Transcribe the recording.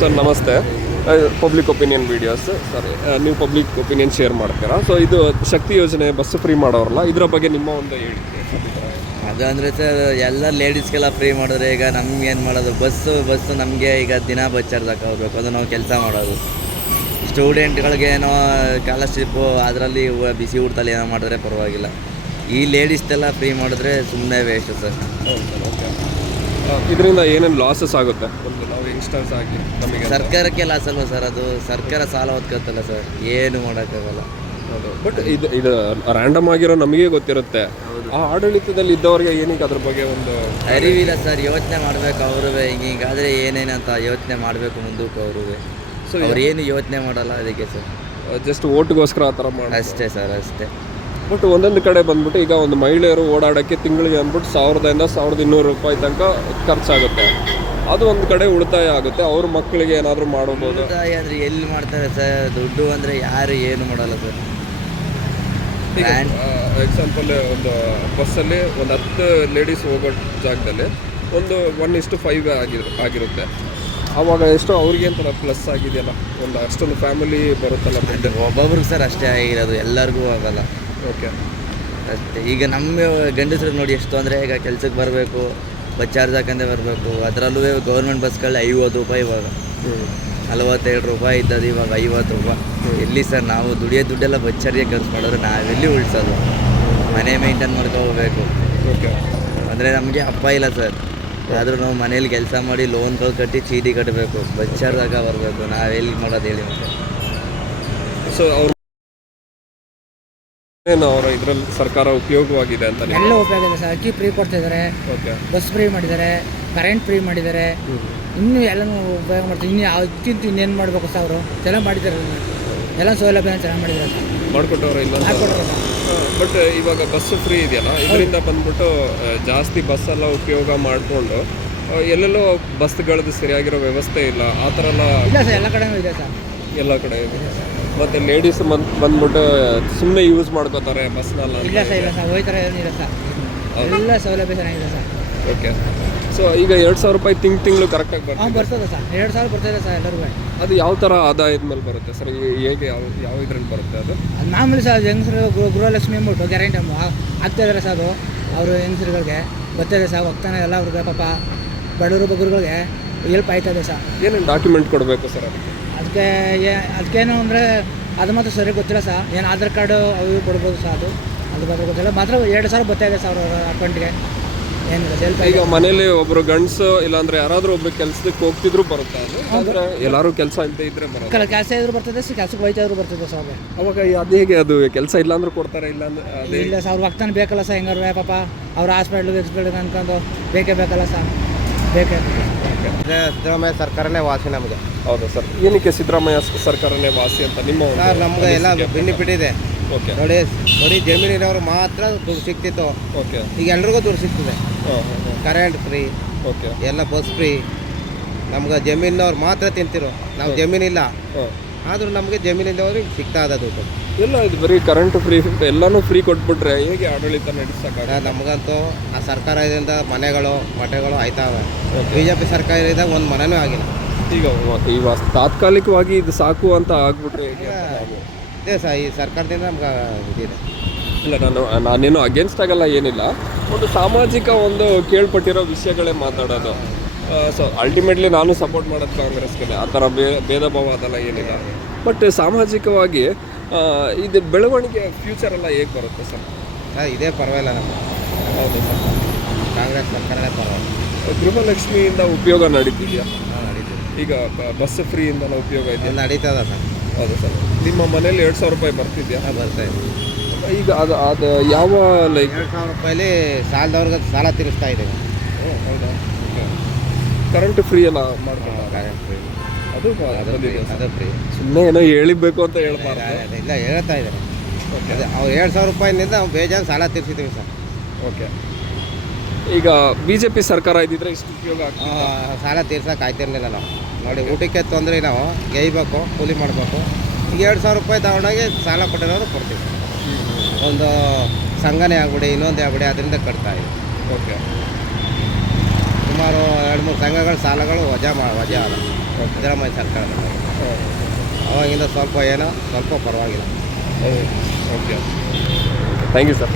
Sir ನಮಸ್ತೆ. Public opinion videos sorry ನೀವು public opinion share ಮಾಡ್ತೀರಾ? ಸೊ ಇದು ಶಕ್ತಿ ಯೋಜನೆ ಬಸ್ ಫ್ರೀ ಮಾಡೋರಲ್ಲ ಇದರ ಬಗ್ಗೆ ನಿಮ್ಮ ಒಂದು ಹೇಳಿ ಅದು ಅಂದರೆ ಸರ್ ಎಲ್ಲ ಲೇಡೀಸ್ಗೆಲ್ಲ ಫ್ರೀ ಮಾಡಿದ್ರೆ ಈಗ ನಮ್ಗೆ ಏನು ಮಾಡೋದು? ಬಸ್ಸು ಬಸ್ಸು ನಮಗೆ ಈಗ ದಿನ ಬಸ್ ಚಾರ್ಜ್ ಹಾಕೋಬೇಕು ಅದು ನಾವು ಕೆಲಸ ಮಾಡೋದು. ಸ್ಟೂಡೆಂಟ್ಗಳಿಗೆ ಏನೋ ಸ್ಕಾಲರ್ಶಿಪ್ಪು ಅದರಲ್ಲಿ ಬಿಸಿ ಊಟದಲ್ಲಿ ಏನೋ ಮಾಡಿದ್ರೆ ಪರವಾಗಿಲ್ಲ. ಈ ಲೇಡೀಸ್ದೆಲ್ಲ ಫ್ರೀ ಮಾಡಿದ್ರೆ ಸುಮ್ಮನೆ ವೇಸ್ಟ್ ಸರ್. ಇದರಿಂದ ಏನೇನು ಲಾಸಸ್ ಆಗುತ್ತೆ? ಯಂಗ್ಸ್ಟರ್ಸ್ ಆಗಿ ನಮಗೆ ಸರ್ಕಾರಕ್ಕೆ ಲಾಸ್ ಅಲ್ವಾ ಸರ್ ಅದು ಸರ್ಕಾರ ಸಾಲ ಹೊತ್ಕೊತಲ್ಲ ಸರ್ ಏನು ಮಾಡೋಕ್ಕಾಗಲ್ಲ. ಬಟ್ ಇದು ಇದು ರ್ಯಾಂಡಮ್ ಆಗಿರೋ ನಮಗೆ ಗೊತ್ತಿರುತ್ತೆ. ಆ ಆಡಳಿತದಲ್ಲಿ ಇದ್ದವರಿಗೆ ಏನಕ್ಕೆ ಅದ್ರ ಬಗ್ಗೆ ಒಂದು ಅರಿವಿಲ್ಲ ಸರ್ ಯೋಚನೆ ಮಾಡಬೇಕು ಅವರು ಏನೇನು ಅಂತ ಯೋಚನೆ ಮಾಡಬೇಕು ಮುಂದಕ್ಕೆ ಅವರು ಸೊ ಅವ್ರು ಏನು ಯೋಚನೆ ಮಾಡಲ್ಲ ಅದಕ್ಕೆ ಸರ್ ಜಸ್ಟ್ ಓಟ್ಗೋಸ್ಕರ ಆ ಥರ ಮಾಡಿ ಅಷ್ಟೇ ಸರ್ ಅಷ್ಟೇ. ಬಟ್ ಒಂದೊಂದು ಕಡೆ ಬಂದ್ಬಿಟ್ಟು ಈಗ ಒಂದು ಮಹಿಳೆಯರು ಓಡಾಡೋಕ್ಕೆ ತಿಂಗಳಿಗೆ ಅಂದ್ಬಿಟ್ಟು ಸಾವಿರದಿಂದ ಸಾವಿರದ ಇನ್ನೂರು ರೂಪಾಯಿ ತನಕ ಖರ್ಚಾಗುತ್ತೆ. ಅದು ಒಂದು ಕಡೆ ಉಳಿತಾಯ ಆಗುತ್ತೆ. ಅವ್ರ ಮಕ್ಕಳಿಗೆ ಏನಾದರೂ ಮಾಡಬಹುದು ಉಳಿತಾಯ ಅಂದರೆ ಎಲ್ಲಿ ಮಾಡ್ತಾರೆ ಸರ್? ದುಡ್ಡು ಅಂದರೆ ಯಾರು ಏನು ಮಾಡಲ್ಲ ಸರ್. ಎಕ್ಸಾಂಪಲ್ ಒಂದು ಬಸ್ಸಲ್ಲಿ ಒಂದು ಹತ್ತು ಲೇಡೀಸ್ ಹೋಗೋ ಜಾಗದಲ್ಲಿ ಒಂದು ಒನ್ ಇಷ್ಟು ಫೈವ್ ಆಗಿ ಆಗಿರುತ್ತೆ. ಆವಾಗ ಎಷ್ಟು ಅವ್ರಿಗೆ ಒಂಥರ ಪ್ಲಸ್ ಆಗಿದೆಯಲ್ಲ. ಒಂದು ಅಷ್ಟೊಂದು ಫ್ಯಾಮಿಲಿ ಬರುತ್ತಲ್ಲ ಒಬ್ಬೊಬ್ರಿಗೆ ಸರ್ ಅಷ್ಟೇ ಆಗಿರೋದು. ಎಲ್ಲರಿಗೂ ಆಗಲ್ಲ. ಓಕೆ ಅಷ್ಟೇ. ಈಗ ನಮ್ಮ ಗಂಡಸರು ನೋಡಿ ಎಷ್ಟು ಅಂದರೆ ಈಗ ಕೆಲ್ಸಕ್ಕೆ ಬರಬೇಕು. ಬಸ್ ಚಾರ್ಜ್ ಹಾಕಂದೇ ಬರಬೇಕು. ಅದರಲ್ಲೂ ಗೌರ್ಮೆಂಟ್ ಬಸ್ಗಳು ಐವತ್ತು ರೂಪಾಯಿ ಇವಾಗ. ನಲವತ್ತೆರಡು ರೂಪಾಯಿ ಇದ್ದದ್ದು ಇವಾಗ ಐವತ್ತು ರೂಪಾಯಿ. ಎಲ್ಲಿ ಸರ್ ನಾವು ದುಡಿಯೋ ದುಡ್ಡೆಲ್ಲ ಬಸ್ ಚಾರ್ಜಿಗೆ ಖರ್ಚು ಮಾಡಿದ್ರೆ ನಾವೆಲ್ಲಿ ಉಳಿಸೋದು? ಮನೆ ಮೇಂಟೈನ್ ಮಾಡ್ಕೋಬೇಕು ಹೋಗ್ಬೇಕು. ಅಂದರೆ ನಮಗೆ ಅಪ್ಪ ಇಲ್ಲ ಸರ್. ಆದರೂ ನಾವು ಮನೇಲಿ ಕೆಲಸ ಮಾಡಿ ಲೋನ್ಗಳು ಕಟ್ಟಿ ಚೀಟಿ ಕಟ್ಟಬೇಕು ಬಸ್ ಚಾರ್ಜಾಗ ಬರಬೇಕು. ನಾವೆಲ್ಲಿ ಮಾಡೋದು ಹೇಳಿ ಮತ್ತೆ. ಸೊ ಅವ್ರ ಏನು ಅವರ ಇದರಲ್ಲಿ ಸರ್ಕಾರ ಉಪಯೋಗವಾಗಿದೆ ಅಂತ ಎಲ್ಲ ಉಪಯೋಗ ಇದೆ ಸರ್. ಅಕ್ಕಿ ಫ್ರೀ ಕೊಡ್ತಿದ್ದಾರೆ. ಓಕೆ. ಬಸ್ ಫ್ರೀ ಮಾಡಿದ್ದಾರೆ. ಕರೆಂಟ್ ಫ್ರೀ ಮಾಡಿದ್ದಾರೆ. ಇನ್ನೂ ಎಲ್ಲನೂ ಉಪಯೋಗ ಮಾಡ್ತಾರೆ. ಇನ್ನು ಅದಕ್ಕಿಂತ ಇನ್ನೇನು ಮಾಡಬೇಕು ಸರ್ ಅವರು? ಚೆನ್ನಾಗಿ ಮಾಡಿದ್ದಾರೆ ಎಲ್ಲ ಸೌಲಭ್ಯ ಚೆನ್ನಾಗಿ ಮಾಡಿದ್ದಾರೆ ಮಾಡಿಕೊಟ್ಟವ್ರು ಮಾಡಿಕೊಟ್ಟವ್ರ ಇಲ್ಲ ಬಟ್ ಇವಾಗ ಬಸ್ ಫ್ರೀ ಇದೆಯಲ್ಲ? ಇದರಿಂದ ಬಂದ್ಬಿಟ್ಟು ಜಾಸ್ತಿ ಬಸ್ ಎಲ್ಲ ಉಪಯೋಗ ಮಾಡಿಕೊಂಡು ಎಲ್ಲೆಲ್ಲೋ ಬಸ್ಗಳದ್ದು ಸರಿಯಾಗಿರೋ ವ್ಯವಸ್ಥೆ ಇಲ್ಲ. ಆ ಥರ ಎಲ್ಲ ಇಲ್ಲ ಸರ್ ಎಲ್ಲ ಕಡೆನೂ ಇದೆ ಸರ್. ಎಲ್ಲ ಕಡೆ ಇದೆ. ಮತ್ತು ಲೇಡೀಸ್ ಬಂದು ಬಂದ್ಬಿಟ್ಟು ಸುಮ್ಮನೆ ಯೂಸ್ ಮಾಡ್ಕೋತಾರೆ ಬಸ್ನೆಲ್ಲ ಇಲ್ಲ ಸರ್ ಇಲ್ಲ ಸರ್ ಹೋಯ್ತಾರೆ ಏನಿಲ್ಲ ಸರ್. ಎಲ್ಲ ಸೌಲಭ್ಯ ಚೆನ್ನಾಗಿದೆ ಸರ್. ಓಕೆ ಸೊ ಈಗ ಎರಡು ಸಾವಿರ ರೂಪಾಯಿ ತಿಂಗ್ ತಿಂಗಳು ಕರೆಕ್ಟಾಗಿ ಹಾಂ ಬರ್ತದೆ. ಬರ್ತದೆ ಸರ್. ಎರಡು ಸಾವಿರ ಬರ್ತದೆ ಸರ್ ಎಲ್ಲರಿಗೂ. ಅದು ಯಾವ ಥರ ಆದಾಯದ ಮೇಲೆ ಬರುತ್ತೆ ಸರ್? ಹೇಗೆ ಯಾವ ಯಾವ ಇದ್ರಲ್ಲಿ ಬರುತ್ತೆ ಅದು? ಅದು ಮಾಮೂಲಿ ಸರ್ ಹೆಂಗಸರು ಗೃಹ ಗೃಹಲಕ್ಷ್ಮಿ ಅಂದ್ಬಿಟ್ಟು ಗ್ಯಾರಂಟಿ ಆಗ್ತಾ ಇದ್ದಾರೆ ಸರ್ ಅದು. ಅವರು ಹೆಂಗಸರುಗಳಿಗೆ ಗೊತ್ತಿದೆ ಸರ್ ಹೋಗ್ತಾನೆ ಎಲ್ಲ ಅವ್ರಿಗೆ ಪಾಪ. ಬಡವರು ಬಗ್ಗರುಗಳಿಗೆ ಹೆಲ್ಪ್ ಆಯ್ತದೆ ಸರ್. ಏನೇನು ಡಾಕ್ಯುಮೆಂಟ್ ಕೊಡಬೇಕು ಸರ್ ಅದಕ್ಕೆ? ಅದಕ್ಕೆ ಅದಕ್ಕೇನು ಅಂದರೆ ಅದು ಮಾತ್ರ ಸರಿ ಗೊತ್ತಿಲ್ಲ ಸರ್. ಏನು ಆಧಾರ್ ಕಾರ್ಡು ಅವು ಕೊಡ್ಬೋದು ಸರ್ ಅದು. ಅದು ಮಾತ್ರ ಗೊತ್ತಿಲ್ಲ. ಮಾತ್ರ ಎರಡು ಸಾವಿರ ಬರ್ತಾ ಇದೆ ಸರ್ ಅವ್ರ ಅಕೌಂಟ್ಗೆ. ಈಗ ಮನೇಲಿ ಒಬ್ರು ಗಂಡಸು ಇಲ್ಲಾಂದ್ರೆ ಯಾರಾದ್ರೂ ಒಬ್ರು ಕೆಲ್ಸಕ್ಕೆ ಹೋಗ್ತಿದ್ರು ಬರುತ್ತೆ. ಅದು ಅಂದ್ರೆ ಎಲ್ಲರೂ ಕೆಲಸ ಇಲ್ಲದೆ ಇದ್ರೆ ಬರುತ್ತೆ ಕೆಲಸ ಇದ್ರು ಬರ್ತದೆ ಸಿ ಕೆಲ್ಸಕ್ಕೆ ಹೋಯ್ತಾ ಇದ್ರು ಬರ್ತದೆ ಸರ್ ಅವಾಗ ಅದು ಹೇಗೆ ಅದು ಕೆಲಸ ಇಲ್ಲ ಅಂದ್ರೆ ಕೊಡ್ತಾರೆ ಇಲ್ಲ ಅಂದ್ರೆ ಅದೇ ಇಲ್ಲ ಸರ್ ಅವ್ರ ವಕ್ತಾನ ಬೇಕಲ್ಲ ಸರ್ ಹೆಂಗಾರು ಪಾಪ ಅವ್ರ ಹಾಸ್ಪಿಟ್ಲಿಗೆ ಎಕ್ಸ್ಪಿಟ್ಲಿಗೆ ಅನ್ಕೊಂಡು ಬೇಕೇ ಬೇಕಲ್ಲ ಸರ್. ಬೇಕೇ. ಸಿದ್ದರಾಮಯ್ಯ ಸರ್ಕಾರನೇ ವಾಸಿ ನಮಗೆ. ಹೌದಾ ಸರ್? ಏನಕ್ಕೆ ಸಿದ್ದರಾಮಯ್ಯ ಸರ್ಕಾರನೇ ವಾಸಿ ಅಂತ ನಿಮ್ಮ ಸರ್ ನಮ್ಗೆ ಎಲ್ಲ ಬೆನಿಫಿಟ್ ಇದೆ ಓಕೆ. ನೋಡಿ ನೋಡಿ ಜಮೀನಿನವರು ಮಾತ್ರ ದುಡ್ಡು ಸಿಕ್ತಿತ್ತು ಓಕೆ. ಈಗ ಎಲ್ರಿಗೂ ದುಡ್ಡು ಸಿಗ್ತದೆ. Current free okay. ಎಲ್ಲ ಬಸ್ ಫ್ರೀ. ನಮ್ಗೆ ಜಮೀನಿನವ್ರು ಮಾತ್ರ ತಿಂತಿರು. ನಾವು ಜಮೀನಿಲ್ಲ. ಆದರೂ ನಮಗೆ ಜಮೀನಿಂದವ್ರಿಗೆ ಸಿಗ್ತಾ ಇದೆ ದುಡ್ಡು. ಇಲ್ಲ ಇದು ಬರೀ ಕರೆಂಟ್ ಫ್ರೀ ಎಲ್ಲನೂ ಫ್ರೀ ಕೊಟ್ಬಿಟ್ರೆ ಹೇಗೆ ಆಡಳಿತ ನಡೆಸಕ್ಕಾಗ ಸರ್, ನಮಗಂತೂ ಆ ಸರ್ಕಾರದಿಂದ ಮನೆಗಳು ಮಠಗಳು ಆಯ್ತಾವೆ. ಬಿ ಜೆ ಪಿ ಸರ್ಕಾರದಿಂದ ಒಂದು ಮನೆನೂ ಆಗಿಲ್ಲ. ಈಗ ಈಗ ತಾತ್ಕಾಲಿಕವಾಗಿ ಇದು ಸಾಕು ಅಂತ ಆಗ್ಬಿಟ್ರೆ ಇದೆ ಸರ್ ಈ ಸರ್ಕಾರದಿಂದ ನಮ್ಗೆ ಇದಿದೆ. ಇಲ್ಲ ನಾನು ನಾನೇನು ಅಗೇನ್ಸ್ಟ್ ಆಗಲ್ಲ ಏನಿಲ್ಲ. ಒಂದು ಸಾಮಾಜಿಕ ಒಂದು ಕೇಳ್ಪಟ್ಟಿರೋ ವಿಷಯಗಳೇ ಮಾತಾಡೋದು. ಸೊ ಅಲ್ಟಿಮೇಟ್ಲಿ ನಾನು ಸಪೋರ್ಟ್ ಮಾಡೋದು ಕಾಂಗ್ರೆಸ್ಗೆ. ಆ ಥರ ಬೇ ಭೇದ ಭಾವ ಅದೆಲ್ಲ ಏನಿಲ್ಲ. ಬಟ್ ಸಾಮಾಜಿಕವಾಗಿ ಇದು ಬೆಳವಣಿಗೆ ಫ್ಯೂಚರ್ ಎಲ್ಲ ಹೇಗೆ ಬರುತ್ತೆ ಸರ್? ಹಾಂ ಇದೇ ಪರವಾಗಿಲ್ಲ ನಮ್ಮ ಹೌದು ಸರ್. ಕಾಂಗ್ರೆಸ್ ಸರ್ಕಾರನೇ ಪರವಾಗಿಲ್ಲ. ಗೃಹಲಕ್ಷ್ಮಿಯಿಂದ ಉಪಯೋಗ ನಡೀತಿದೆಯಾ? ನಡೀತದೆ. ಈಗ ಬಸ್ ಫ್ರೀಯಿಂದ ಉಪಯೋಗ ಇದೆ? ನಡೀತದ ಸರ್. ಹೌದು ಸರ್. ನಿಮ್ಮ ಮನೇಲಿ ಎರಡು ಸಾವಿರ ರೂಪಾಯಿ ಬರ್ತಿದ್ಯಾ? ಹಾಂ ಬರ್ತಾ ಇದೆ. ಈಗ ಅದು ಅದು ಯಾವ ಲೈಕ್ ಎರಡು ಸಾವಿರ ರೂಪಾಯಲ್ಲಿ ಸಾಲದವ್ರಿಗೆ ಸಾಲ ತೀರಿಸ್ತಾ ಇದ್ದೀವಿ. ಹೌದಾ? ಕರೆಂಟ್ ಫ್ರೀ ಅಲ್ಲ ಮಾಡ್ಕೊಂಡು ಕರೆಂಟ್ ಫ್ರೀ ಅದು ಅದು ಫ್ರೀ ಅದು ಫ್ರೀ ಸುಮ್ಮನೆ ಏನೋ ಹೇಳಿಬೇಕು ಅಂತ ಹೇಳ್ಬಾರ್ದು. ಇಲ್ಲ ಹೇಳ್ತಾ ಇದ್ದಾರೆ. ಅದೇ ಅವ್ರು ಎರಡು ಸಾವಿರ ರೂಪಾಯಿನಿಂದ ನಾವು ಬೇಜಾನ್ ಸಾಲ ತೀರಿಸಿದ್ದೀವಿ ಸರ್. ಓಕೆ. ಈಗ ಬಿ ಜೆ ಪಿ ಸರ್ಕಾರ ಇದ್ದಿದ್ರೆ ಇಷ್ಟು ಉಪಯೋಗ ಆಗ್ತಿತ್ತು? ಆ, ಸಾಲ ತೀರ್ಸಕ್ಕೆ ಆಯ್ತಿರ್ಲಿಲ್ಲ ನಾವು. ನೋಡಿ ಊಟಕ್ಕೆ ತೊಂದರೆ ನಾವು. ಗೇಯ್ಬೇಕು ಕೂಲಿ ಮಾಡಬೇಕು. ಈಗ ಎರಡು ಸಾವಿರ ರೂಪಾಯಿ ತಗೊಂಡೋಗಿ ಸಾಲ ಕೊಟ್ಟಿರೋರು ಕೊಡ್ತೀವಿ. ಒಂದು ಸಂಘನೇ ಆಗ್ಬಿಡಿ ಇನ್ನೊಂದೇ ಆಗ್ಬಿಡಿ ಅದರಿಂದ ಕಟ್ತಾ ಇದೆ ಓಕೆ. ಸುಮಾರು ಎರಡು ಮೂರು ಸಂಘಗಳ ಸಾಲಗಳು ವಜಾ ಮಾ ವಜಾ ಅಲ್ಲ ಸಿದ್ದರಾಮಯ್ಯ ಸರ್ಕಾರ ಅವಾಗಿಂದ ಸ್ವಲ್ಪ ಏನೋ ಸ್ವಲ್ಪ ಪರವಾಗಿಲ್ಲ ಓಕೆ ಥ್ಯಾಂಕ್ ಯು ಸರ್